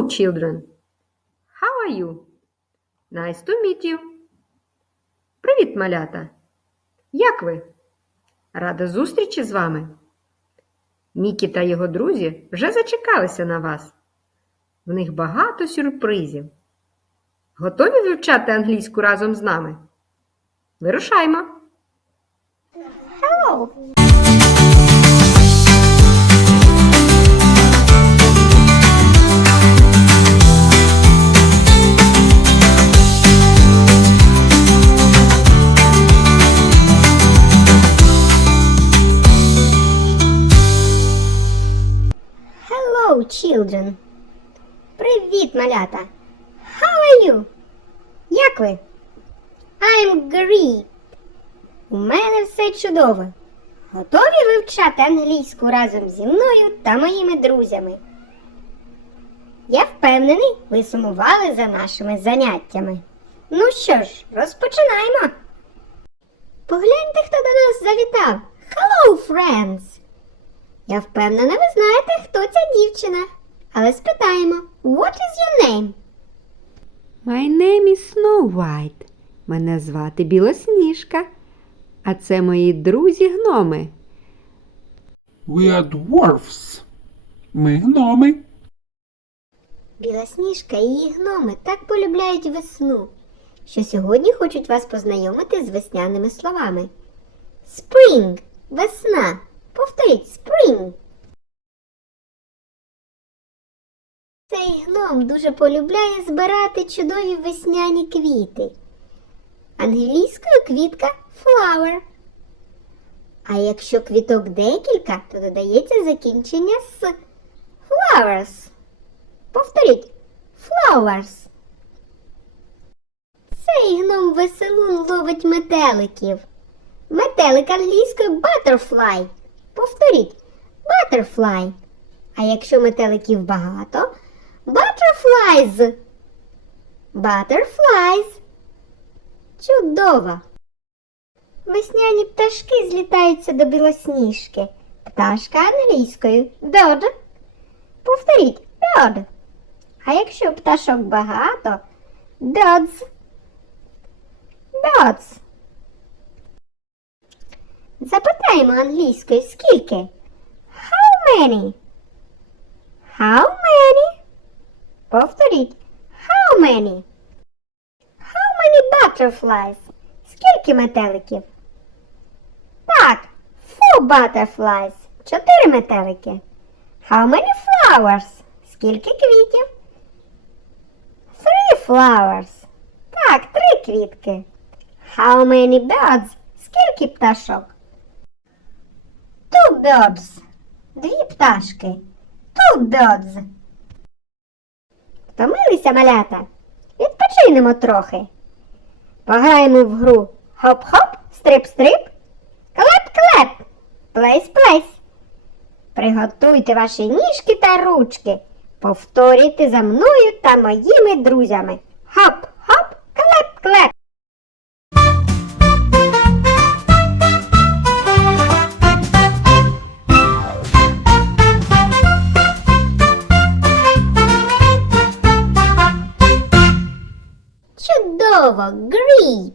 children. How are you? Nice to meet you. Привіт, малята. Як ви? Рада зустрічі з вами. Мікі та його друзі вже зачекалися на вас. В них багато сюрпризів. Готові вивчати англійську разом з нами? Вирушаймо! Hello. Hello, children. Привіт, малята. How are you? Як ви? I'm great. У мене все чудово. Готові вивчати англійську разом зі мною та моїми друзями? Я впевнений, ви сумували за нашими заняттями. Ну що ж, розпочинаємо. Погляньте, хто до нас завітав. Hello, friends! Я впевнена, ви знаєте, хто ця дівчина. Але спитаємо, what is your name? My name is Snow White. Мене звати Білосніжка. А це мої друзі гноми. We are dwarfs. Ми гноми. Білосніжка і її гноми так полюбляють весну, що сьогодні хочуть вас познайомити з весняними словами. Spring – весна. Повторіть spring. Цей гном дуже полюбляє збирати чудові весняні квіти. Англійською квітка flower. А якщо квіток декілька, то додається закінчення з flowers. Повторіть flowers. Цей гном веселун ловить метеликів. Метелик англійською butterfly. Повторіть butterfly. А якщо метеликів багато, butterflies. Butterflies. Чудово. Весняні пташки злітаються до білосніжки. Пташка англійською bird. Повторіть bird. А якщо пташок багато, birds. Birds. Запитаємо англійською скільки? How many? How many? Повторіть. How many? How many butterflies? Скільки метеликів? Так, four butterflies. Чотири метелики. How many flowers? Скільки квітів? Three flowers. Так, три квітки. How many birds? Скільки пташок? Two birds. Дві пташки. Two birds. Втомилися малята? Відпочинемо трохи. Пограємо в гру хоп-хоп, стрип-стрип, клеп-клеп, плейс-плейс. Приготуйте ваші ніжки та ручки. Повторюйте за мною та моїми друзями. Хоп-хоп, Чудово! Great!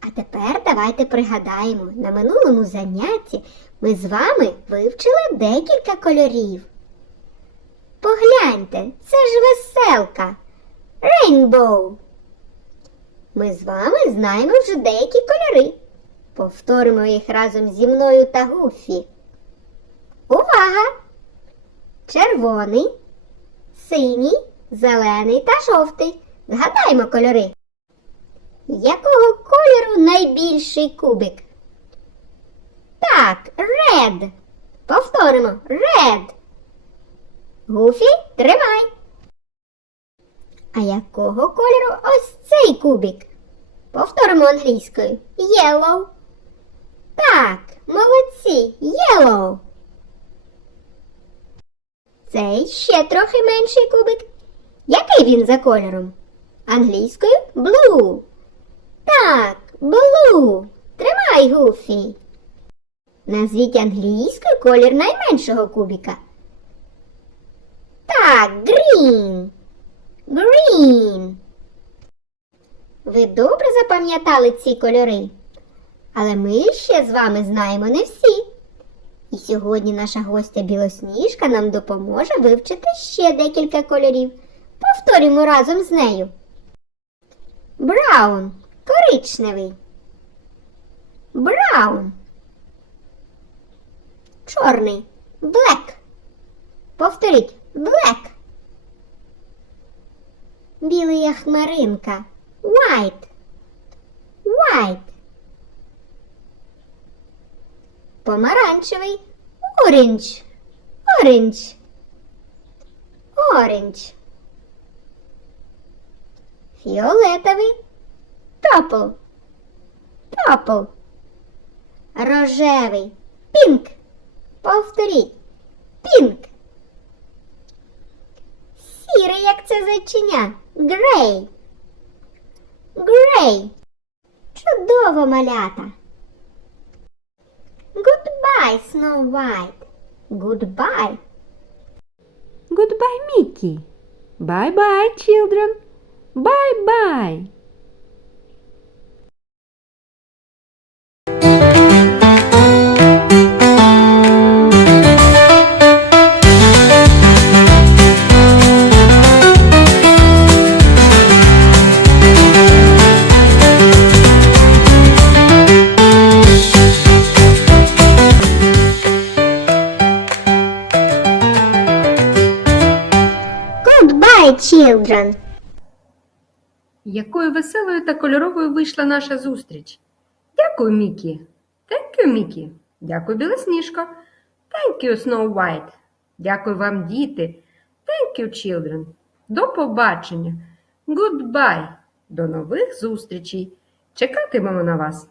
А тепер давайте пригадаємо, на минулому занятті ми з вами вивчили декілька кольорів. Погляньте, це ж веселка. Rainbow. Ми з вами знаємо вже деякі кольори. Повторимо їх разом зі мною та Гуфі. Увага! Червоний, синій, зелений та жовтий. Згадаймо кольори. Якого кольору найбільший кубик? Так, red. Повторимо red. Гуфі, тримай. А якого кольору ось цей кубик? Повторимо англійською. Yellow. Так, молодці. Yellow. Цей ще трохи менший кубик. Який він за кольором? Англійською blue. Так, blue. Тримай, Гуфі. Назвіть англійською колір найменшого кубика. Так, green. Green. Ви добре запам'ятали ці кольори? Але ми ще з вами знаємо не всі. І сьогодні наша гостя Білосніжка нам допоможе вивчити ще декілька кольорів. Повторюємо разом з нею. Браун коричневий. Браун. Чорний. Блек. Повторіть. Блек. Білий як хмаринка. White. White. Помаранчевий. Orange. Orange. Orange. Фіолетовий. Purple. Purple. Рожевий. Pink. Повторіть. Pink. Сірий, як це зайчиня. Грей. Грей. Чудово, малята. Goodbye, Snow White. Goodbye. Goodbye, Mickey. Bye-bye, children. Bye-bye. Children. Якою веселою та кольоровою вийшла наша зустріч. Дякую, Мікі. Thank you, Мікі. Дякую, Білосніжко. Thank you, Snow White. Дякую вам, діти. Thank you, children. До побачення. Goodbye. До нових зустрічей. Чекатимемо на вас.